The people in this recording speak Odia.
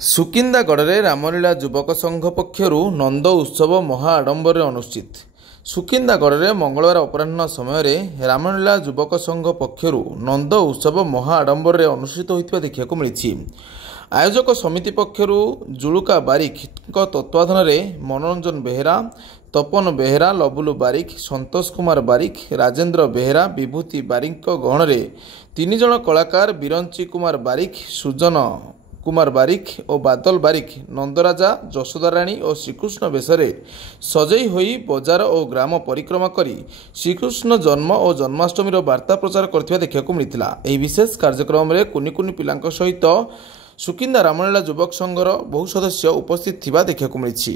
ସୁକିନ୍ଦାଗଡ଼ରେ ରାମଲୀଳା ଯୁବକ ସଂଘ ପକ୍ଷରୁ ନନ୍ଦ ଉତ୍ସବ ମହା ଆଡ଼ମ୍ବରରେ ଅନୁଷ୍ଠିତ। ସୁକିନ୍ଦାଗଡ଼ରେ ମଙ୍ଗଳବାର ଅପରାହ୍ନ ସମୟରେ ରାମଲୀଳା ଯୁବକ ସଂଘ ପକ୍ଷରୁ ନନ୍ଦ ଉତ୍ସବ ମହା ଆଡ଼ମ୍ବରରେ ଅନୁଷ୍ଠିତ ହୋଇଥିବା ଦେଖିବାକୁ ମିଳିଛି। ଆୟୋଜକ ସମିତି ପକ୍ଷରୁ ଜୁଳୁକା ବାରିକଙ୍କ ତତ୍ତ୍ୱାବଧାନରେ ମନୋରଞ୍ଜନ ବେହେରା, ତପନ ବେହେରା, ଲବୁଲୁ ବାରିକ, ସନ୍ତୋଷ କୁମାର ବାରିକ, ରାଜେନ୍ଦ୍ର ବେହେରା, ବିଭୂତି ବାରିକଙ୍କ ଗହଣରେ 3 ଜଣ କଳାକାର ବିରଞ୍ଚି କୁମାର ବାରିକ, ସୁଜନ କୁମାର ବାରିକ ଓ ବାଦଲ ବାରିକ ନନ୍ଦରାଜା, ଯଶୋଦାରାଣୀ ଓ ଶ୍ରୀକୃଷ୍ଣ ବେଶରେ ସଜେଇ ହୋଇ ବଜାର ଓ ଗ୍ରାମ ପରିକ୍ରମା କରି ଶ୍ରୀକୃଷ୍ଣ ଜନ୍ମ ଓ ଜନ୍ମାଷ୍ଟମୀର ବାର୍ତ୍ତା ପ୍ରଚାର କରିଥିବା ଦେଖିବାକୁ ମିଳିଥିଲା। ଏହି ବିଶେଷ କାର୍ଯ୍ୟକ୍ରମରେ କୁନି କୁନି ପିଲାଙ୍କ ସହିତ ସୁକିନ୍ଦା ରାମଲୀଳା ଯୁବକ ସଂଘର ବହୁ ସଦସ୍ୟ ଉପସ୍ଥିତ ଥିବା ଦେଖିବାକୁ ମିଳିଛି।